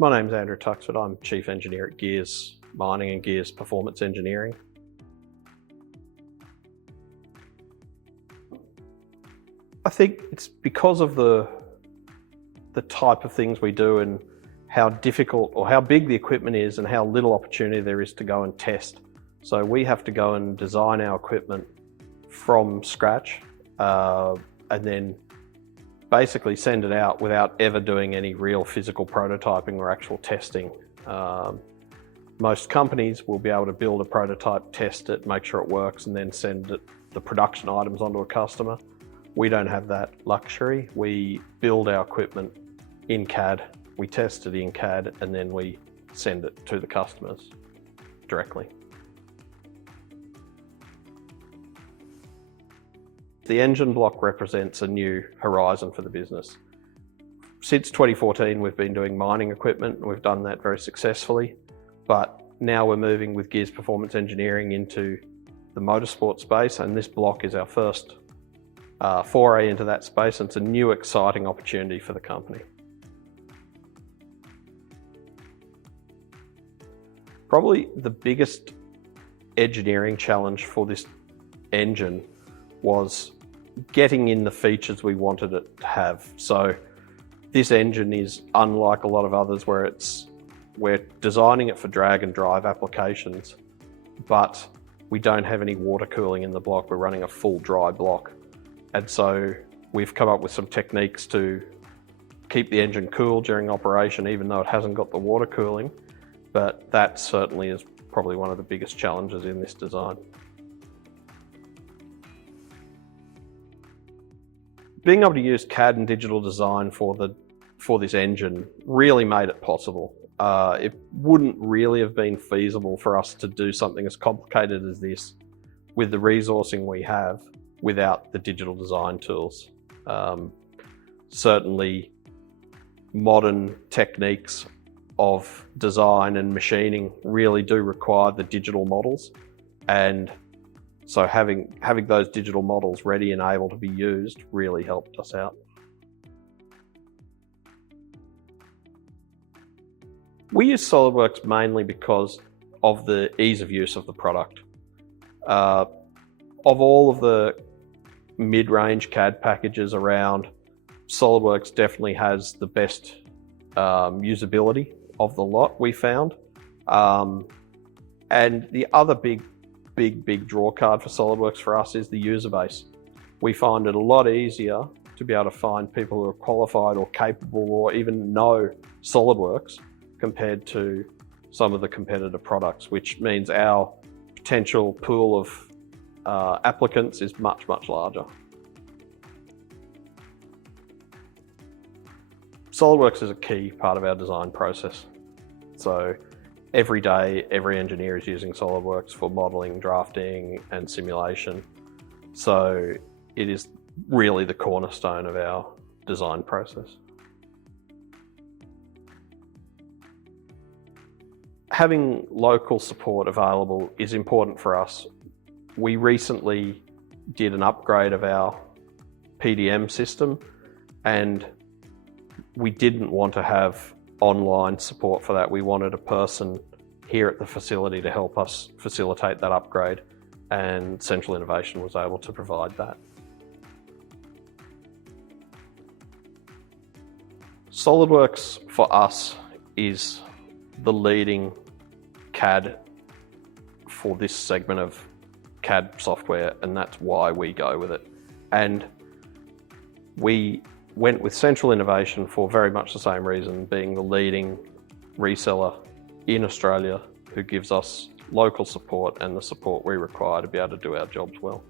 My name's Andrew Tuxford. I'm Chief Engineer at Gears Mining and Gears Performance Engineering. I think it's because of the type of things we do and how difficult or how big the equipment is and how little opportunity there is to go and test. So we have to go and design our equipment from scratch and then basically send it out without ever doing any real physical prototyping or actual testing. Most companies will be able to build a prototype, test it, make sure it works, and then send the production items onto a customer. We don't have that luxury. We build our equipment in CAD, we test it in CAD, and then we send it to the customers directly. The engine block represents a new horizon for the business. Since 2014, we've been doing mining equipment, and we've done that very successfully. But now we're moving with Gears Performance Engineering into the motorsport space, and this block is our first foray into that space, and it's a new, exciting opportunity for the company. Probably the biggest engineering challenge for this engine was getting in the features we wanted it to have. So this engine is unlike a lot of others where we're designing it for drag and drive applications, but we don't have any water cooling in the block. We're running a full dry block. And so we've come up with some techniques to keep the engine cool during operation, even though it hasn't got the water cooling. But that certainly is probably one of the biggest challenges in this design. Being able to use CAD and digital design for this engine really made it possible. It wouldn't really have been feasible for us to do something as complicated as this with the resourcing we have without the digital design tools. Certainly modern techniques of design and machining really do require the digital models, and so having those digital models ready and able to be used really helped us out. We use Solidworks mainly because of the ease of use of the product. Of all of the mid-range CAD packages around, Solidworks definitely has the best usability of the lot, we found. And the other big draw card for Solidworks for us is the user base. We find it a lot easier to be able to find people who are qualified or capable or even know Solidworks compared to some of the competitor products, which means our potential pool of applicants is much larger. Solidworks is a key part of our design process. So every day, every engineer is using Solidworks for modeling, drafting, and simulation. So it is really the cornerstone of our design process. Having local support available is important for us. We recently did an upgrade of our PDM system, and we didn't want to have online support for that. We wanted a person here at the facility to help us facilitate that upgrade, and Central Innovation was able to provide that. Solidworks for us is the leading CAD for this segment of CAD software, and that's why we go with it. And we went with Central Innovation for very much the same reason, being the leading reseller in Australia who gives us local support and the support we require to be able to do our jobs well.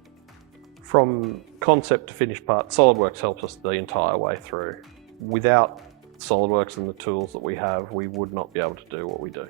From concept to finished part, Solidworks helps us the entire way through. Without Solidworks and the tools that we have, we would not be able to do what we do.